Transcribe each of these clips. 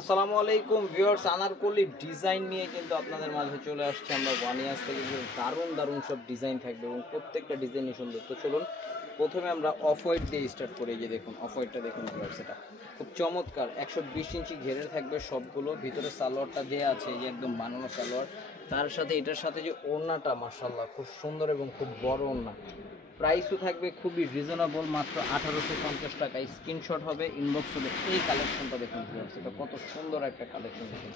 আসসালামু আলাইকুম viewers, Anarkali design নিয়ে কিন্তু আপনাদের মাঝে চলে আসছে আমরা ওয়ানিয়াস থেকে। দারুণ দারুণ সব ডিজাইন থাকবে এবং প্রত্যেকটা ডিজাইনই সুন্দর। তো চলুন প্রথমে আমরা অফ হোয়াইট দিয়ে স্টার্ট করি। যে দেখুন অফ হোয়াইটটা দেখুন ভিউয়ার্স, এটা খুব চমৎকার 120 ইঞ্চি ঘেরের থাকবে সবগুলো। ভিতরে সালোয়ারটা যে আছে যে একদম বানানো সালোয়ার, তার সাথে এটার সাথে যে ওড়নাটা মাশাআল্লাহ খুব সুন্দর এবং খুব বড় ওড়না। প্রাইসও থাকবে খুবই রিজনেবল, মাত্র 1850 টাকায়। স্ক্রিনশট হবে, ইনবক্স হবে। এই কালেকশনটা দেখুন ভিউয়ার্স, এটা কত সুন্দর একটা কালেকশন দেখুন।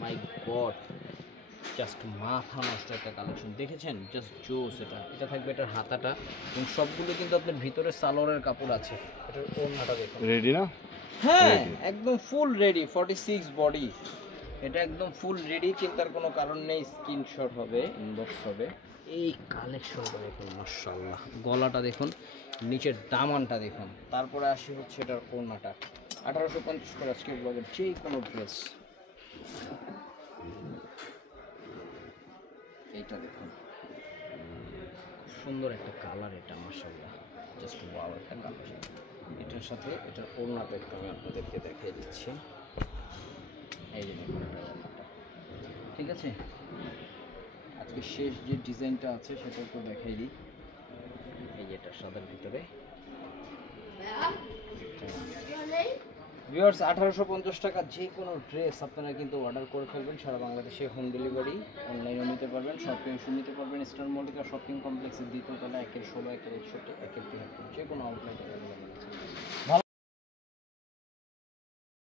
মাই গড, জাস্ট মাথা নষ্ট একটা কালেকশন দেখেছেন, জাস্ট জোস। এটা থাকবে এটার হাতাটা এবং সবগুলো কিন্তু আপনার ভিতরে সালোয়ারের কাপড় আছে। এটার ওড়নাটা দেখুন, রেডি না? হ্যাঁ একদম ফুল রেডি। 46 বডি, এটা একদম ফুল রেডি, চিন্তার কোনো কারণ নেই। স্ক্রিনশট হবে, ইনবক্স হবে। এই কালেকশনটা দেখুন মাশাআল্লাহ, গলাটা দেখুন, নিচের দামানটা দেখুন। তারপরে আসি হচ্ছে এটার ওড়নাটা। 1850 করে আজকে ব্লগের যে কোনো ড্রেস। এইটা দেখুন, সুন্দর একটা কালার, এটা মাশাআল্লাহ জাস্ট ওয়াও একটা কালার। এটার সাথে এটার ওড়নাটা একটু আমি আপনাদেরকে দেখিয়ে দিচ্ছি। এই যে দেখুন এটার ওড়নাটা, ঠিক আছে। আজকে শেষ যে ডিজাইনটা আছে সেটা একটু দেখাই দিই। এই যে এটা সাদার ভিতরে ভিউয়ার্স, 1850 টাকা যে কোনো ড্রেস আপনারা কিন্তু অর্ডার করে ফেলবেন। সারা বাংলাদেশে হোম ডেলিভারি, অনলাইনেও নিতে পারবেন, শপিংসও নিতে পারবেন। স্টার মল্লিকা শপিং কমপ্লেক্সের দ্বিতীয় তলা 1-16, 1-61, 1-73 যে কোনো আউটলেটে অ্যাভেলেবল আছে।